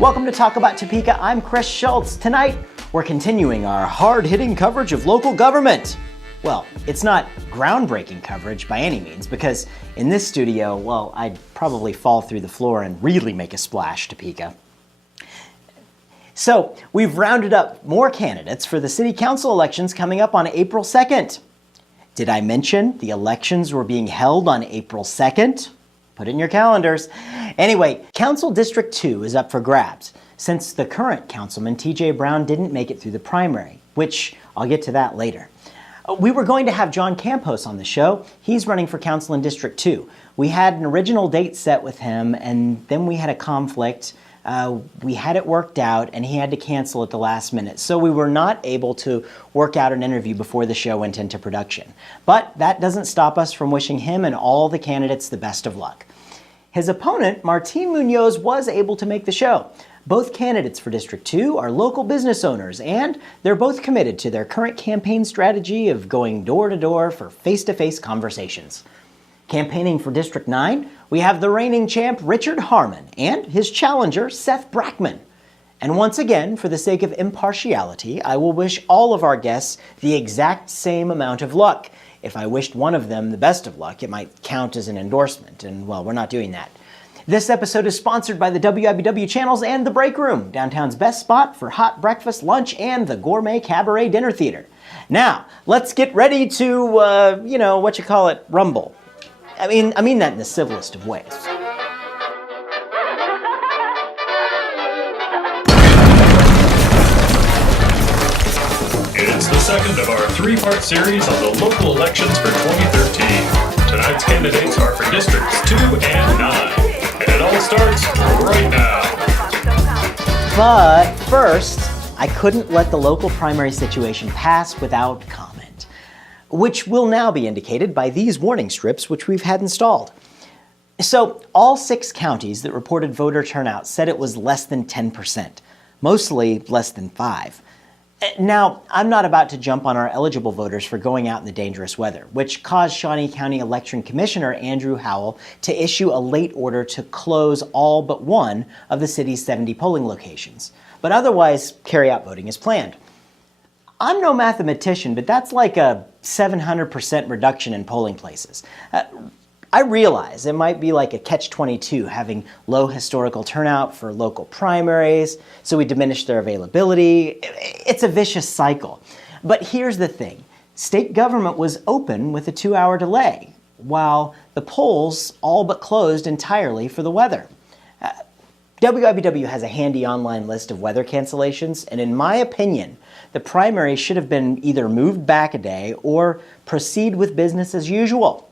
Welcome to Talk About Topeka. I'm Chris Schultz. Tonight, we're continuing our hard-hitting coverage of local government. Well, it's not groundbreaking coverage by any means, because in this studio, well, I'd probably fall through the floor and really make a splash, Topeka. So, we've rounded up more candidates for the city council elections coming up on April 2nd. Did I mention the elections were being held on April 2nd? Put it in your calendars. Anyway, Council District 2 is up for grabs, since the current councilman, TJ Brown, didn't make it through the primary, which I'll get to that later. We were going to have John Campos on the show. He's running for council in District 2. We had an original date set with him, and then we had a conflict. We had it worked out, and he had to cancel at the last minute. So we were not able to work out an interview before the show went into production. But that doesn't stop us from wishing him and all the candidates the best of luck. His opponent, Martine Munoz, was able to make the show. Both candidates for District 2 are local business owners, and they're both committed to their current campaign strategy of going door-to-door for face-to-face conversations. Campaigning for District 9, we have the reigning champ Richard Harmon and his challenger Seth Brackman. And once again, for the sake of impartiality, I will wish all of our guests the exact same amount of luck. If I wished one of them the best of luck, it might count as an endorsement, and well, we're not doing that. This episode is sponsored by the WIBW channels and The Break Room, downtown's best spot for hot breakfast, lunch, and the gourmet cabaret dinner theater. Now, let's get ready to, rumble. I mean that in the civilest of ways. It's the second of our three-part series on the local elections for 2013. Tonight's candidates are for Districts 2 and 9. And it all starts right now. But first, I couldn't let the local primary situation pass without comment, which will now be indicated by these warning strips which we've had installed. So, all 6 counties that reported voter turnout said it was less than 10%, mostly less than 5%. Now, I'm not about to jump on our eligible voters for going out in the dangerous weather, which caused Shawnee County Election Commissioner Andrew Howell to issue a late order to close all but one of the city's 70 polling locations, but otherwise carry out voting as planned. I'm no mathematician, but that's like a 700% reduction in polling places. I realize it might be like a catch-22 having low historical turnout for local primaries, so we diminish their availability. It's a vicious cycle. But here's the thing. State government was open with a 2-hour delay, while the polls all but closed entirely for the weather. WIBW has a handy online list of weather cancellations, and in my opinion, the primary should have been either moved back a day or proceed with business as usual.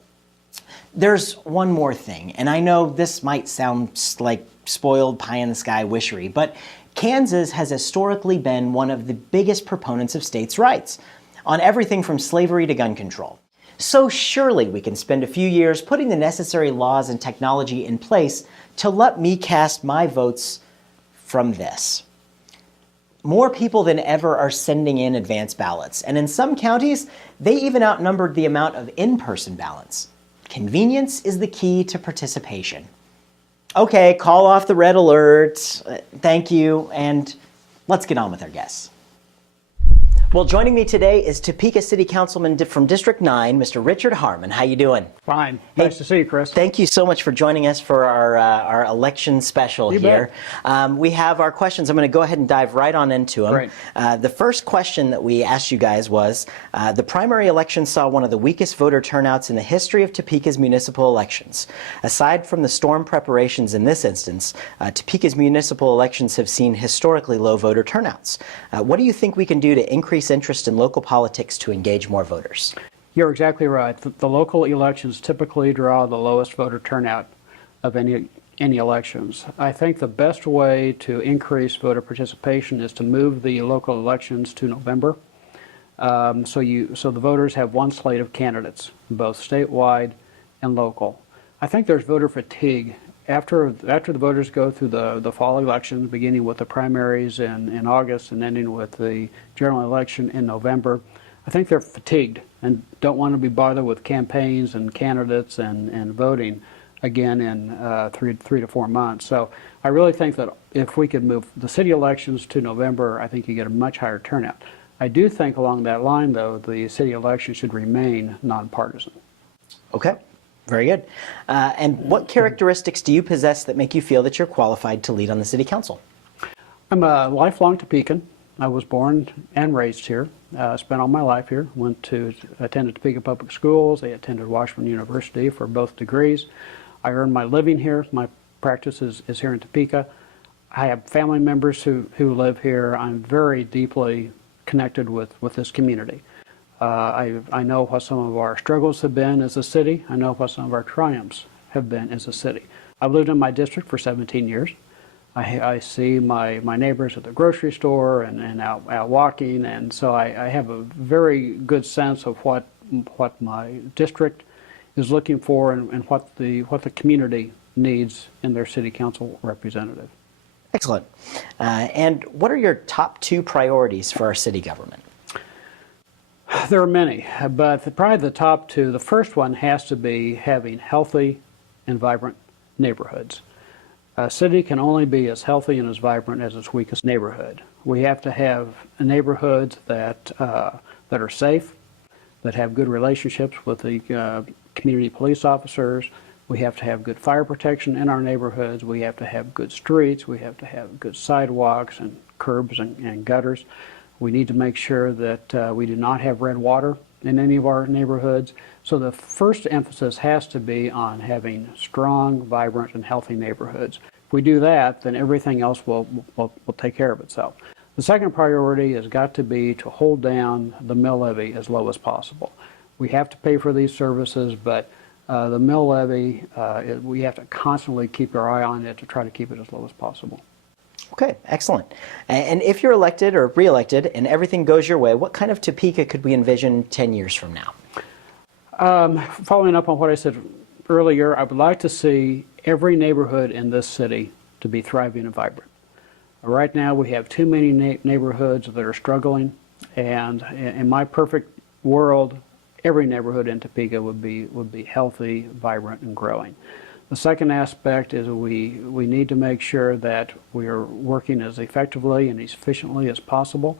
There's one more thing, and I know this might sound like spoiled pie-in-the-sky wishery, but Kansas has historically been one of the biggest proponents of states' rights, on everything from slavery to gun control. So surely we can spend a few years putting the necessary laws and technology in place to let me cast my votes from this. More people than ever are sending in advance ballots, and in some counties, they even outnumbered the amount of in-person ballots. Convenience is the key to participation. Okay, call off the red alert. Thank you, and let's get on with our guests. Well, joining me today is Topeka City Councilman from District 9, Mr. Richard Harmon. How you doing? Fine. Nice to see you, Chris. Thank you so much for joining us for our election special here. We have our questions. I'm going to go ahead and dive right on into them. Great. The first question that we asked you guys was, the primary election saw one of the weakest voter turnouts in the history of Topeka's municipal elections. Aside from the storm preparations in this instance, Topeka's municipal elections have seen historically low voter turnouts. What do you think we can do to increase interest in local politics to engage more voters? You're exactly right. The local elections typically draw the lowest voter turnout of any elections. I think the best way to increase voter participation is to move the local elections to November. So the voters have one slate of candidates, both statewide and local. I think there's voter fatigue. After the voters go through the fall elections, beginning with the primaries in August and ending with the general election in November, I think they're fatigued and don't want to be bothered with campaigns and candidates and voting again in 3 to 4 months. So I really think that if we could move the city elections to November, I think you get a much higher turnout. I do think along that line, though, the city election should remain nonpartisan. Okay, very good. And what characteristics do you possess that make you feel that you're qualified to lead on the city council? I'm a lifelong Topekan. I was born and raised here, spent all my life here, attended Topeka Public Schools. I attended Washburn University for both degrees. I earned my living here. My practice is here in Topeka. I have family members who live here. I'm very deeply connected with this community. I know what some of our struggles have been as a city. I know what some of our triumphs have been as a city. I've lived in my district for 17 years. I see my neighbors at the grocery store and out walking, and so I have a very good sense of what my district is looking for and what the community needs in their city council representative. Excellent. And what are your top 2 priorities for our city government? There are many, but probably the top 2, the first one has to be having healthy and vibrant neighborhoods. A city can only be as healthy and as vibrant as its weakest neighborhood. We have to have neighborhoods that are safe, that have good relationships with the community police officers. We have to have good fire protection in our neighborhoods. We have to have good streets. We have to have good sidewalks and curbs and gutters. We need to make sure that we do not have red water in any of our neighborhoods. So the first emphasis has to be on having strong, vibrant, and healthy neighborhoods. If we do that, then everything else will take care of itself. The second priority has got to be to hold down the mill levy as low as possible. We have to pay for these services, but the mill levy, we have to constantly keep our eye on it to try to keep it as low as possible. Okay, excellent. And if you're elected or re-elected and everything goes your way, what kind of Topeka could we envision 10 years from now? Following up on what I said earlier, I would like to see every neighborhood in this city to be thriving and vibrant. Right now we have too many neighborhoods that are struggling, and in my perfect world, every neighborhood in Topeka would be healthy, vibrant, and growing. The second aspect is we need to make sure that we are working as effectively and as efficiently as possible.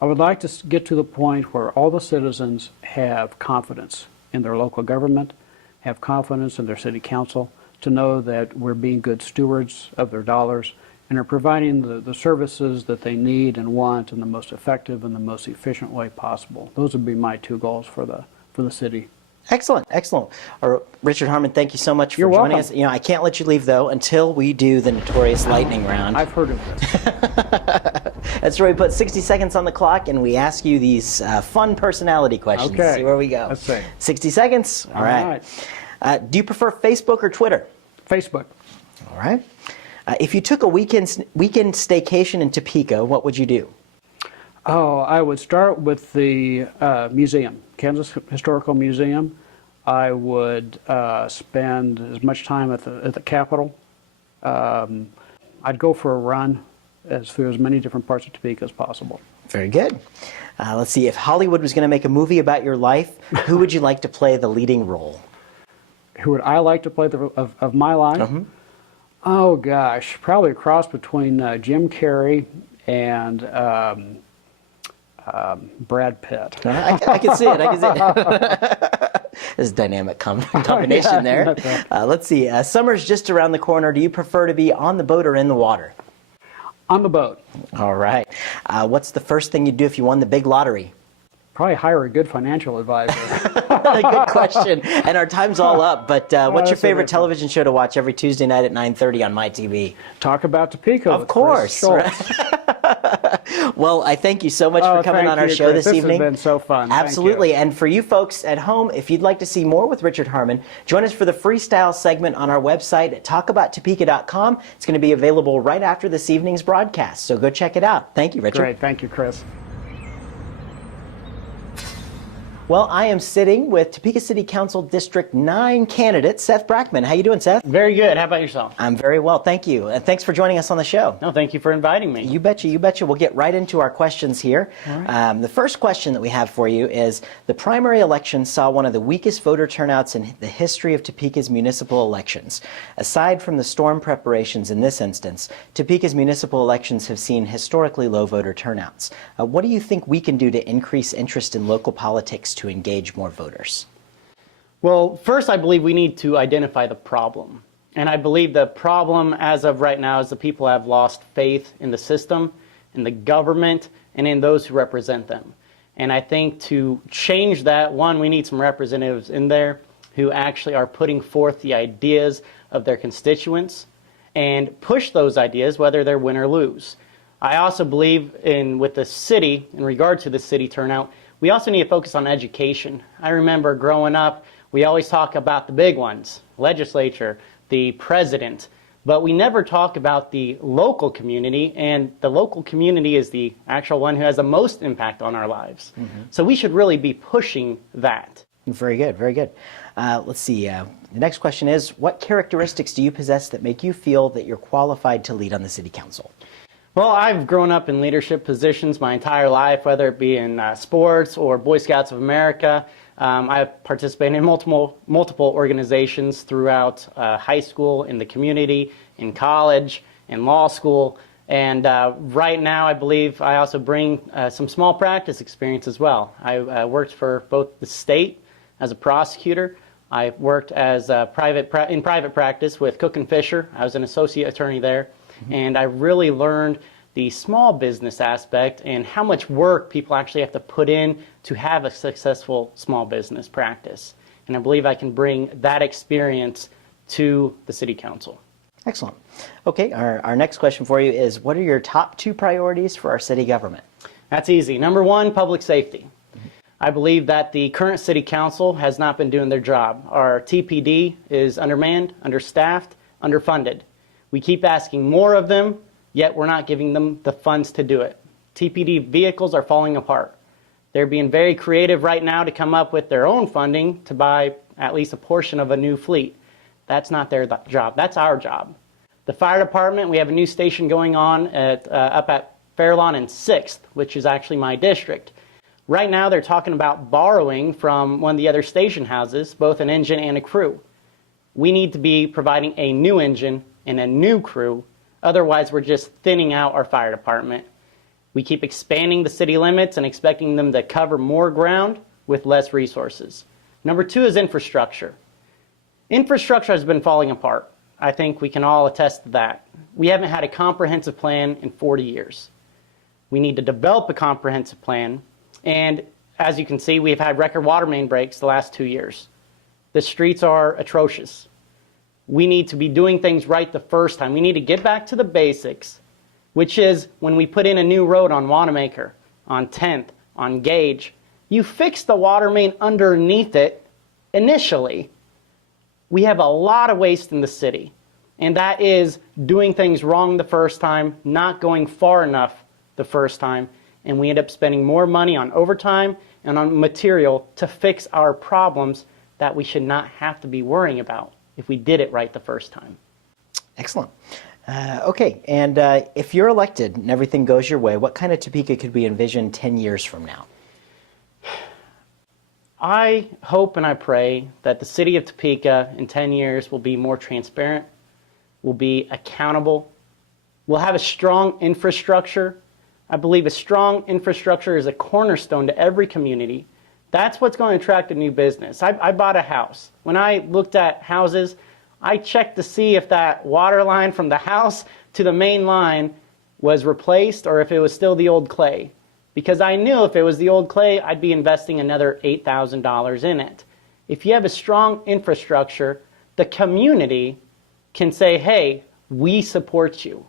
I would like to get to the point where all the citizens have confidence in their local government, have confidence in their city council, to know that we're being good stewards of their dollars and are providing the services that they need and want in the most effective and the most efficient way possible. Those would be my 2 goals for the city. Excellent, excellent. Richard Harmon, thank you so much for You're joining welcome. us. I can't let you leave, though, until we do the notorious lightning round. I've heard of this. That's where we put 60 seconds on the clock, and we ask you these fun personality questions. Okay. See where we go. Let's see. 60 seconds? All right. Do you prefer Facebook or Twitter? Facebook. All right. If you took a weekend staycation in Topeka, what would you do? Oh, I would start with the museum, Kansas Historical Museum. I would spend as much time at the Capitol. I'd go for a run through as many different parts of Topeka as possible. Very good. Let's see. If Hollywood was going to make a movie about your life, who would you like to play the leading role? Who would I like to play of my life? Mm-hmm. Oh gosh, probably a cross between Jim Carrey and Brad Pitt. I can see it. I can see it. There's a dynamic combination there. Let's see. Summer's just around the corner. Do you prefer to be on the boat or in the water? On the boat. All right. What's the first thing you'd do if you won the big lottery? Probably hire a good financial advisor. Good question. And our time's all up, but what's your favorite television show to watch every Tuesday night at 9:30 on MyTV? Talk About Topeka. Of course. Well, I thank you so much for coming on our show this evening. This has been so fun. Absolutely. And for you folks at home, if you'd like to see more with Richard Harmon, join us for the freestyle segment on our website at talkabouttopeka.com. It's going to be available right after this evening's broadcast, so go check it out. Thank you, Richard. Great. Thank you, Chris. Well, I am sitting with Topeka City Council District 9 candidate Seth Brackman. How you doing, Seth? Very good. How about yourself? I'm very well, thank you. And thanks for joining us on the show. No, thank you for inviting me. You betcha, you betcha. We'll get right into our questions here. Right. The first question that we have for you is, the primary election saw one of the weakest voter turnouts in the history of Topeka's municipal elections. Aside from the storm preparations in this instance, Topeka's municipal elections have seen historically low voter turnouts. What do you think we can do to increase interest in local politics to engage more voters? Well, first, I believe we need to identify the problem. And I believe the problem as of right now is that people have lost faith in the system, in the government, and in those who represent them. And I think to change that, one, we need some representatives in there who actually are putting forth the ideas of their constituents and push those ideas, whether they're win or lose. I also believe with the city, in regard to the city turnout, we also need to focus on education. I remember growing up, we always talk about the big ones, legislature, the president, but we never talk about the local community, and the local community is the actual one who has the most impact on our lives. So we should really be pushing that. Very good, very good. Let's see, the next question is, what characteristics do you possess that make you feel that you're qualified to lead on the City Council? Well, I've grown up in leadership positions my entire life, whether it be in sports or Boy Scouts of America. I've participated in multiple organizations throughout high school, in the community, in college, in law school. And right now, I believe I also bring some small practice experience as well. I worked for both the state as a prosecutor. I worked as in private practice with Cook and Fisher. I was an associate attorney there. And I really learned the small business aspect and how much work people actually have to put in to have a successful small business practice. And I believe I can bring that experience to the City Council. Excellent. Okay, our next question for you is, what are your top 2 priorities for our city government? That's easy. Number 1, public safety. I believe that the current City Council has not been doing their job. Our TPD is undermanned, understaffed, underfunded. We keep asking more of them, yet we're not giving them the funds to do it. TPD vehicles are falling apart. They're being very creative right now to come up with their own funding to buy at least a portion of a new fleet. That's not their job. That's our job. The fire department, we have a new station going on up at Fairlawn and 6th, which is actually my district. Right now they're talking about borrowing from one of the other station houses, both an engine and a crew. We need to be providing a new engine and a new crew. Otherwise, we're just thinning out our fire department. We keep expanding the city limits and expecting them to cover more ground with less resources. Number 2 is infrastructure. Infrastructure has been falling apart. I think we can all attest to that. We haven't had a comprehensive plan in 40 years. We need to develop a comprehensive plan. And as you can see, we've had record water main breaks the last 2 years. The streets are atrocious. We need to be doing things right the first time. We need to get back to the basics, which is when we put in a new road on Wanamaker, on 10th, on Gage, you fix the water main underneath it initially. We have a lot of waste in the city, and that is doing things wrong the first time, not going far enough the first time, and we end up spending more money on overtime and on material to fix our problems that we should not have to be worrying about if we did it right the first time. Excellent. Okay, and if you're elected and everything goes your way, what kind of Topeka could we envision 10 years from now? I hope and I pray that the city of Topeka in 10 years will be more transparent, will be accountable, will have a strong infrastructure. I believe a strong infrastructure is a cornerstone to every community. That's what's going to attract a new business. I bought a house. When I looked at houses, I checked to see if that water line from the house to the main line was replaced or if it was still the old clay. Because I knew if it was the old clay, I'd be investing another $8,000 in it. If you have a strong infrastructure, the community can say, hey, we support you.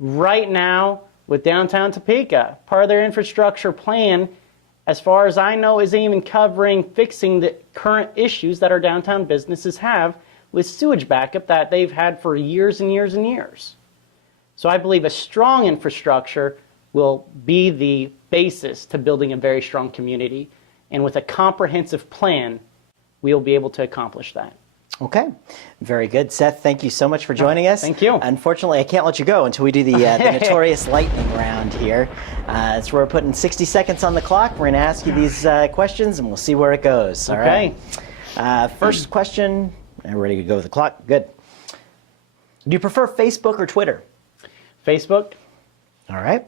Right now, with downtown Topeka, part of their infrastructure plan, as far as I know, isn't even covering fixing the current issues that our downtown businesses have with sewage backup that they've had for years and years and years. So I believe a strong infrastructure will be the basis to building a very strong community. And with a comprehensive plan, we'll be able to accomplish that. Okay, very good. Seth, thank you so much for joining us. Thank you. Unfortunately, I can't let you go until we do the notorious lightning round here. So we're putting 60 seconds on the clock. We're going to ask you these questions, and we'll see where it goes. All Okay. right. First question. We're ready to go with the clock. Good. Do you prefer Facebook or Twitter? Facebook. All right.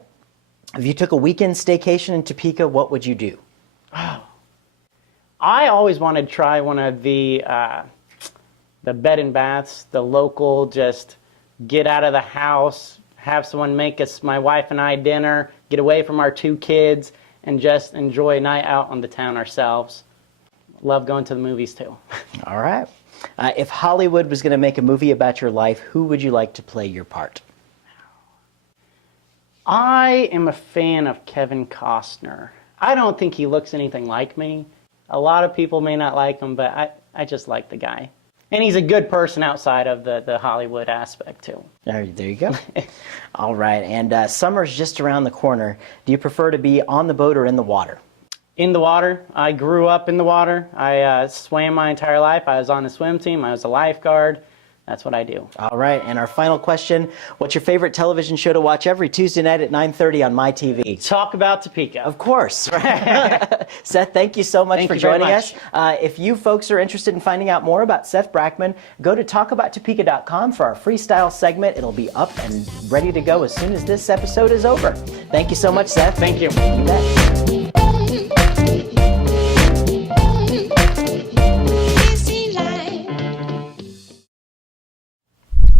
If you took a weekend staycation in Topeka, what would you do? I always wanted to try one of the bed and baths, the local, just get out of the house, have someone make us, my wife and I, dinner, get away from our 2 kids, and just enjoy a night out on the town ourselves. Love going to the movies too. All right. If Hollywood was going to make a movie about your life, who would you like to play your part? I am a fan of Kevin Costner. I don't think he looks anything like me. A lot of people may not like him, but I just like the guy. And he's a good person outside of the Hollywood aspect, too. There you go. All right. And summer's just around the corner. Do you prefer to be on the boat or in the water? In the water. I grew up in the water. I swam my entire life. I was on the swim team. I was a lifeguard. That's what I do. All right. And our final question, what's your favorite television show to watch every Tuesday night at 9:30 on my TV? Talk about Topeka. Of course. Seth, thank you so much for joining us. If you folks are interested in finding out more about Seth Brackman, go to talkabouttopeka.com for our freestyle segment. It'll be up and ready to go as soon as this episode is over. Thank you so much, Seth. Thank you. You bet.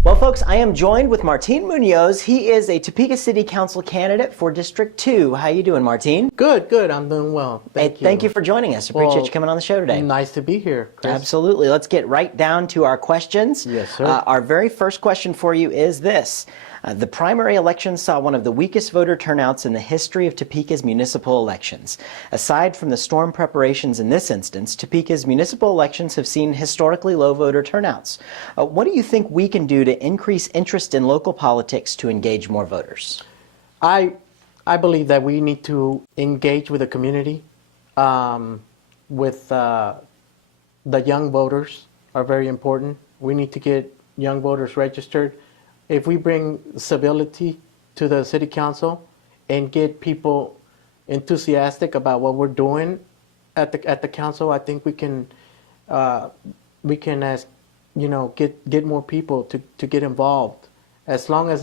Well, folks, I am joined with Martine Munoz. He is a Topeka City Council candidate for District 2. How you doing, Martine? Good. I'm doing well. Thank you. Thank you for joining us. Appreciate you coming on the show today. Nice to be here, Chris. Absolutely. Let's get right down to our questions. Yes, sir. Our very first question for you is this. The primary election saw one of the weakest voter turnouts in the history of Topeka's municipal elections. Aside from the storm preparations in this instance, Topeka's municipal elections have seen historically low voter turnouts. What do you think we can do to increase interest in local politics to engage more voters? I believe that we need to engage with the community, with the young voters are very important. We need to get young voters registered. If we bring civility to the city council and get people enthusiastic about what we're doing at the council, I think we can get more people to get involved. As long as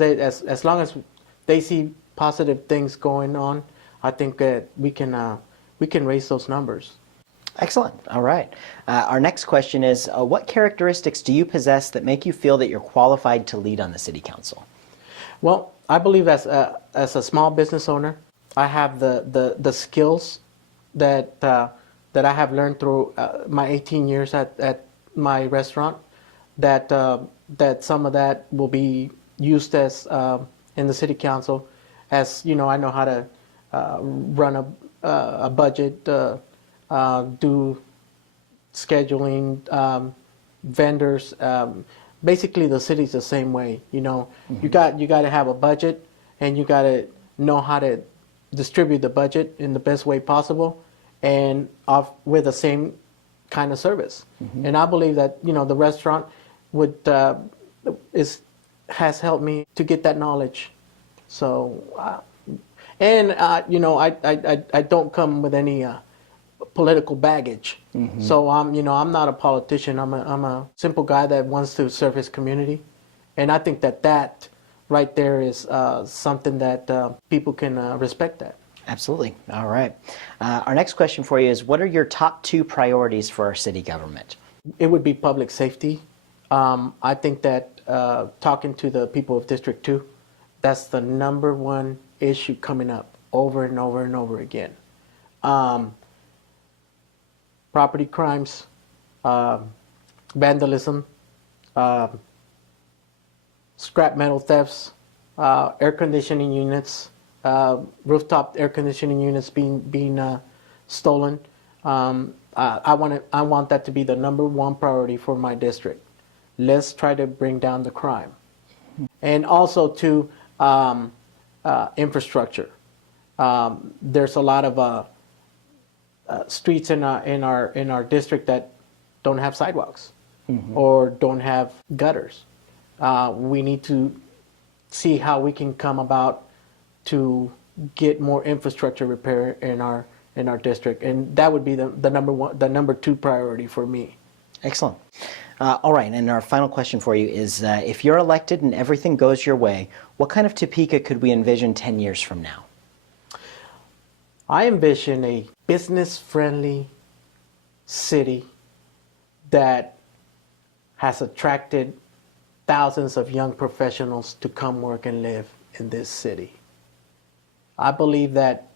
they see positive things going on, I think that we can raise those numbers. Excellent. All right. Our next question is, what characteristics do you possess that make you feel that you're qualified to lead on the city council? Well, I believe as a small business owner, I have the skills that I have learned through my 18 years at my restaurant. That some of that will be used as in the city council, as I know how to run a budget. Do scheduling, vendors. Basically, the city's the same way. Mm-hmm. You got to have a budget, and you got to know how to distribute the budget in the best way possible, and with the same kind of service. Mm-hmm. And I believe that the restaurant has helped me to get that knowledge. So, I don't come with any political baggage. Mm-hmm. So I'm not a politician. I'm a simple guy that wants to serve his community, and I think that right there is something that people can respect that. Absolutely. All right. Our next question for you is, what are your top 2 priorities for our city government? It would be public safety. I think that talking to the people of District 2, that's the number one issue coming up over and over and over again. Property crimes, vandalism, scrap metal thefts, air conditioning units, rooftop air conditioning units being stolen. I want that to be the number one priority for my district. Let's try to bring down the crime, and also to infrastructure. There's a lot of streets in our district that don't have sidewalks or don't have gutters. We need to see how we can come about to get more infrastructure repair in our district, and that would be the number two priority for me. Excellent. All right, and our final question for you is, if you're elected and everything goes your way, what kind of Topeka could we envision 10 years from now? I envision a business-friendly city that has attracted thousands of young professionals to come work and live in this city. I believe that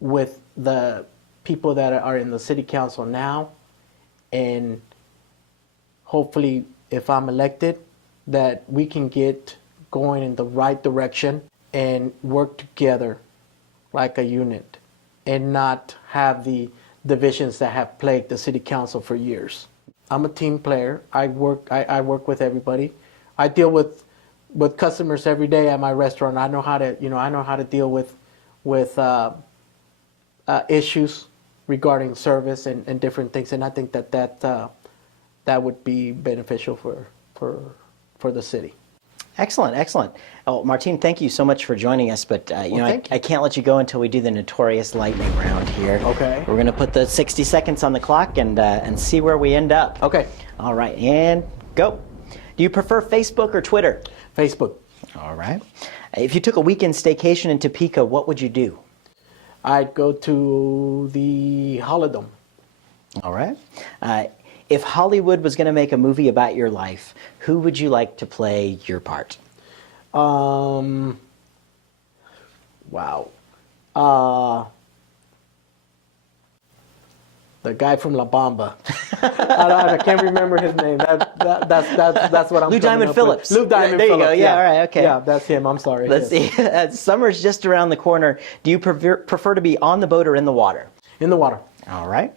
with the people that are in the city council now, and hopefully if I'm elected, that we can get going in the right direction and work together like a unit and not have the divisions that have plagued the city council for years. I'm a team player. I work with everybody. I deal with customers every day at my restaurant. I know how to deal with issues regarding service and different things, and I think that would be beneficial for the city. Excellent, excellent. Oh, Martine, thank you so much for joining us, but I can't let you go until we do the notorious lightning round here. Okay. We're going to put the 60 seconds on the clock and see where we end up. Okay. All right, and go. Do you prefer Facebook or Twitter? Facebook. All right. If you took a weekend staycation in Topeka, what would you do? I'd go to the Holidome. All right. If Hollywood was going to make a movie about your life, who would you like to play your part? Wow. The guy from La Bamba. I can't remember his name. That's what I'm. Lou Diamond Phillips. Lou Diamond there Phillips. You go. Yeah. All right. Okay. Yeah, that's him. I'm sorry. Let's see. Summer's just around the corner. Do you prefer to be on the boat or in the water? In the water. All right.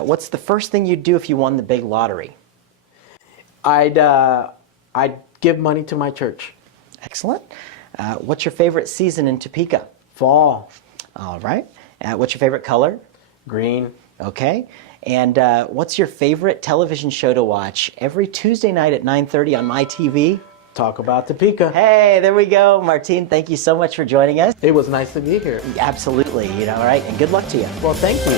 What's the first thing you'd do if you won the big lottery? I'd give money to my church. Excellent. What's your favorite season in Topeka? Fall. All right. What's your favorite color? Green. Okay. And what's your favorite television show to watch every Tuesday night at 9:30 on my TV? Talk about Topeka. Hey, there we go. Martine, thank you so much for joining us. It was nice to be here. Absolutely. All right. And good luck to you. Well, thank you.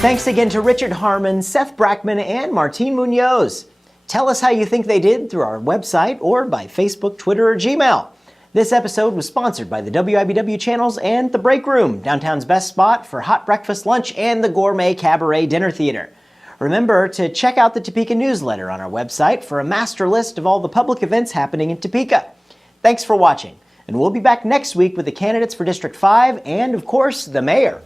Thanks again to Richard Harmon, Seth Brackman, and Martine Munoz. Tell us how you think they did through our website or by Facebook, Twitter, or Gmail. This episode was sponsored by the WIBW channels and The Break Room, downtown's best spot for hot breakfast, lunch, and the gourmet cabaret dinner theater. Remember to check out the Topeka newsletter on our website for a master list of all the public events happening in Topeka. Thanks for watching, and we'll be back next week with the candidates for District 5 and, of course, the mayor.